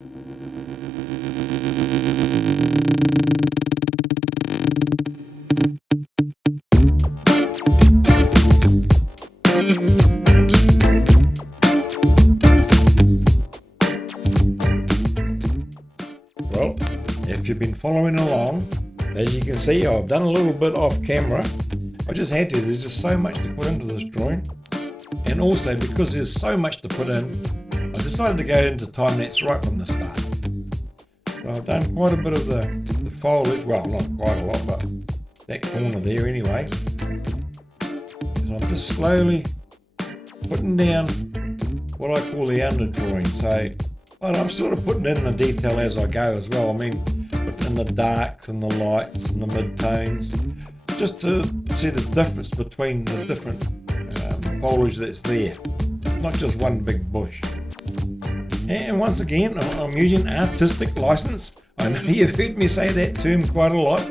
Well, if you've been following along, as you can see, I've done a little bit off camera. I just had to, there's just so much to put into this drawing. And also, because there's so much to put in, I decided to go into time-lapse right from the start. So I've done quite a bit of the foliage, well, not quite a lot, but that corner there anyway. And I'm just slowly putting down what I call the underdrawing. So I'm sort of putting in the detail as I go as well. I mean, putting in the darks and the lights and the mid-tones, just to see the difference between the different foliage that's there. It's not just one big bush. And once again, I'm using artistic license. I know you've heard me say that term quite a lot,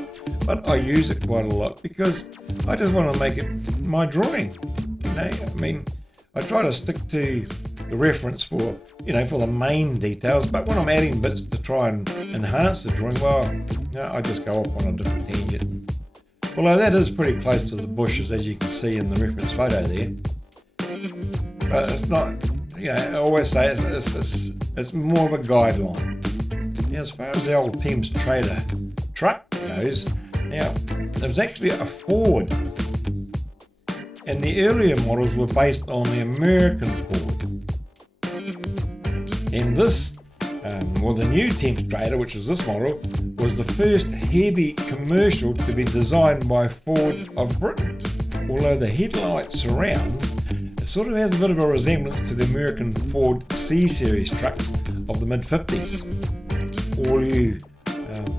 but I use it quite a lot because I just want to make it my drawing. You know, I mean, I try to stick to the reference for, you know, for the main details, but when I'm adding bits to try and enhance the drawing, well, you know, I just go off on a different tangent. Although that is pretty close to the bushes, as you can see in the reference photo there. But it's not, you know, I always say it's more of a guideline. Now, as far as the old Thames Trader truck goes, now, there was actually a Ford. And the earlier models were based on the American Ford. And this, well, the new Thames Trader, which is this model, was the first heavy commercial to be designed by Ford of Britain. Although the headlight surround, it sort of has a bit of a resemblance to the American Ford C-Series trucks of the mid-50s. All you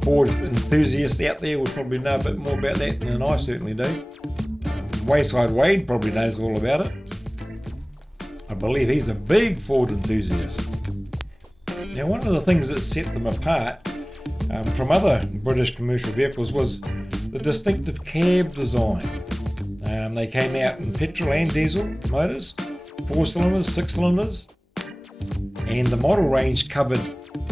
Ford enthusiasts out there would probably know a bit more about that than I certainly do. Wayside Wade probably knows all about it. I believe he's a big Ford enthusiast. Now, one of the things that set them apart from other British commercial vehicles was the distinctive cab design. They came out in petrol and diesel motors, 4 cylinders, 6 cylinders, and the model range covered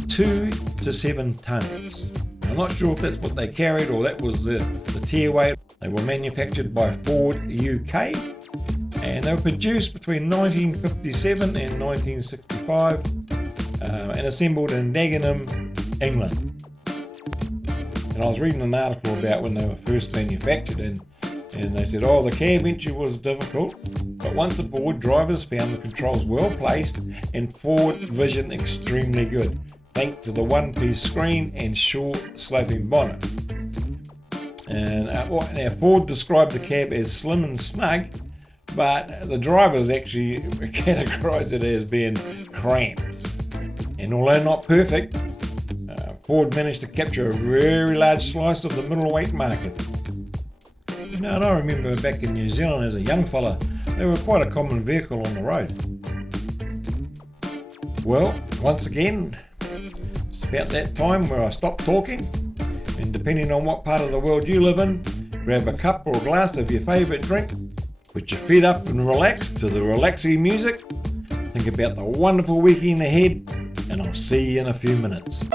2 to 7 tonnes. I'm not sure if that's what they carried or that was the tier weight. They were manufactured by Ford UK, and they were produced between 1957 and 1965 and assembled in Dagenham, England. And I was reading an article about when they were first manufactured, and they said, oh, the cab entry was difficult, but once aboard, drivers found the controls well placed and forward vision extremely good, thanks to the one-piece screen and short sloping bonnet. And now Ford described the cab as slim and snug, but the drivers actually categorised it as being cramped. And although not perfect, Ford managed to capture a very large slice of the middleweight market. You know, and I remember back in New Zealand as a young fella, they were quite a common vehicle on the road. Well, once again, it's about that time where I stop talking, and depending on what part of the world you live in, grab a cup or a glass of your favourite drink, put your feet up and relax to the relaxing music, think about the wonderful weekend ahead, and I'll see you in a few minutes.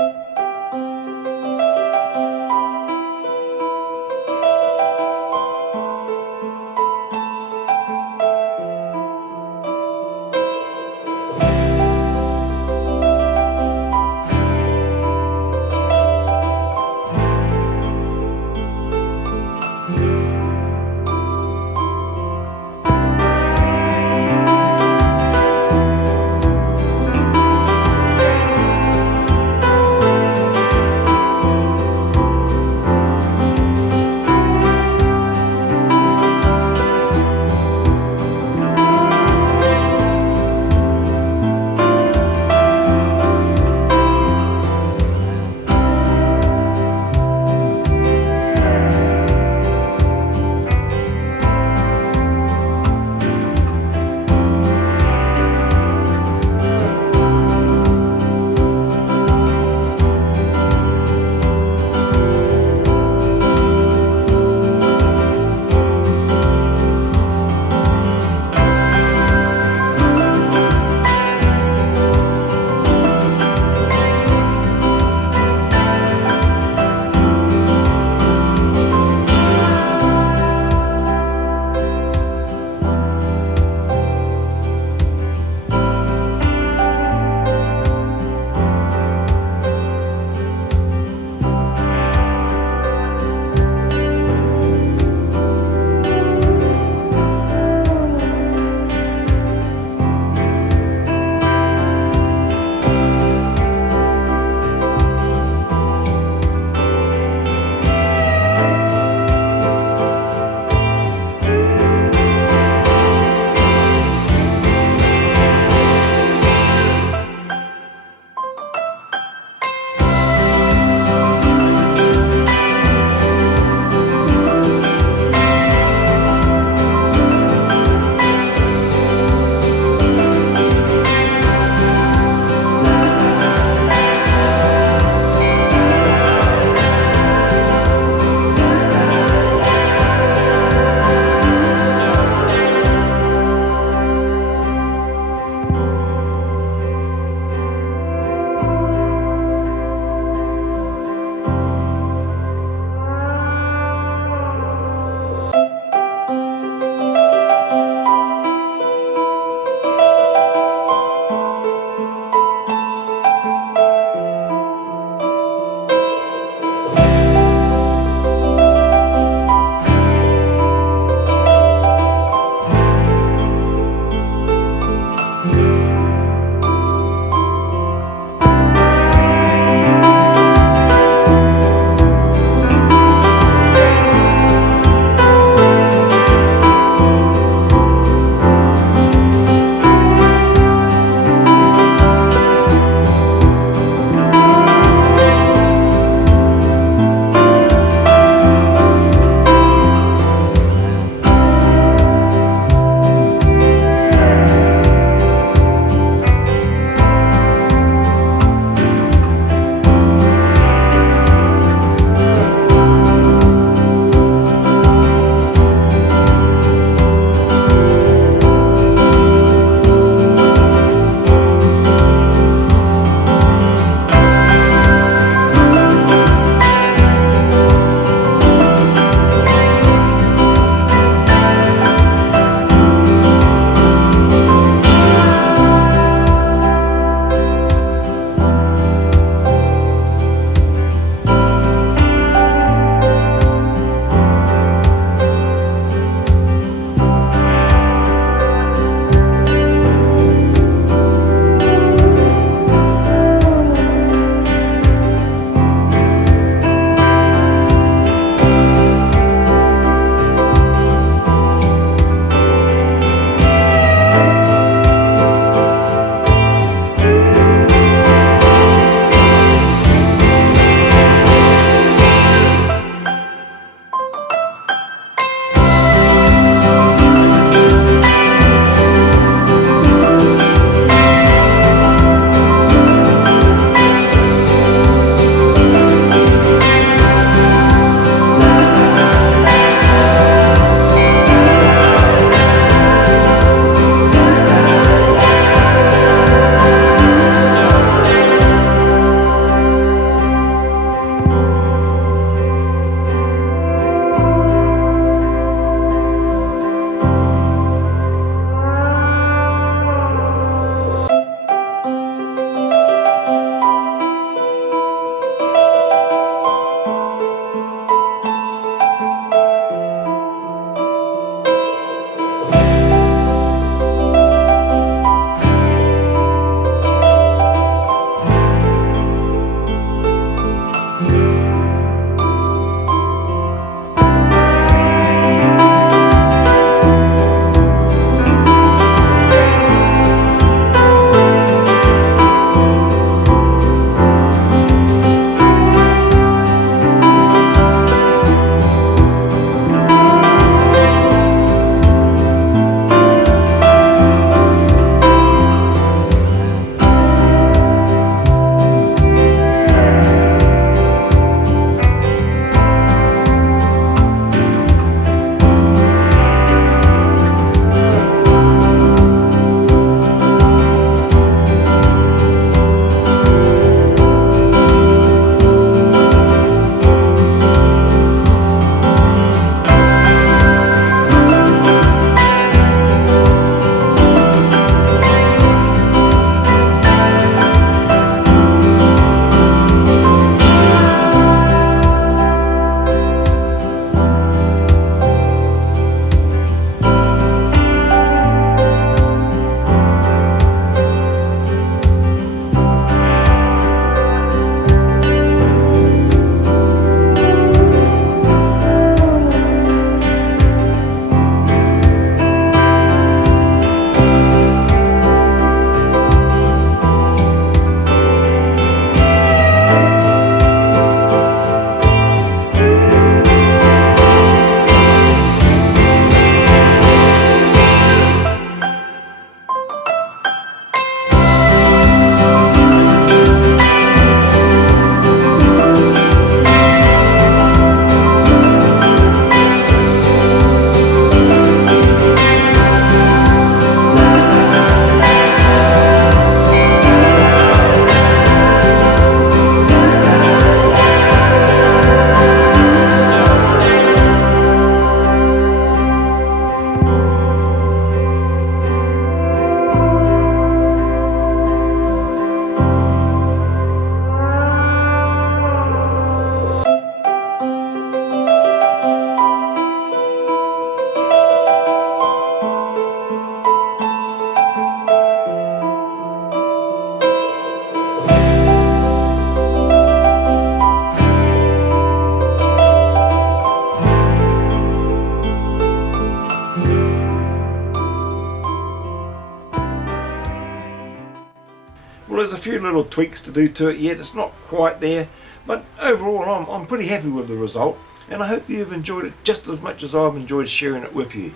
few little tweaks to do to it yet. It's not quite there, but overall I'm pretty happy with the result, and I hope you've enjoyed it just as much as I've enjoyed sharing it with you.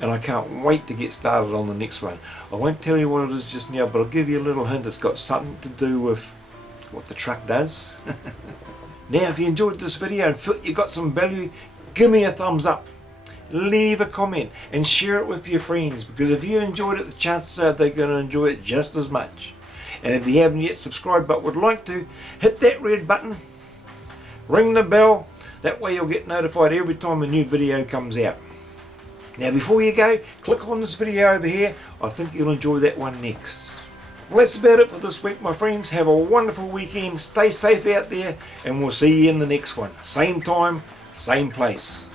And I can't wait to get started on the next one. I won't tell you what it is just now, but I'll give you a little hint. It's got something to do with what the truck does. Now, if you enjoyed this video and felt you got some value, give me a thumbs up, leave a comment and share it with your friends, because if you enjoyed it, the chances are they're going to enjoy it just as much. And if you haven't yet subscribed but would like to, hit that red button, ring the bell, that way you'll get notified every time a new video comes out. Now before you go, click on this video over here. I think you'll enjoy that one next. Well, that's about it for this week, my friends. Have a wonderful weekend, stay safe out there, and we'll see you in the next one. Same time, same place.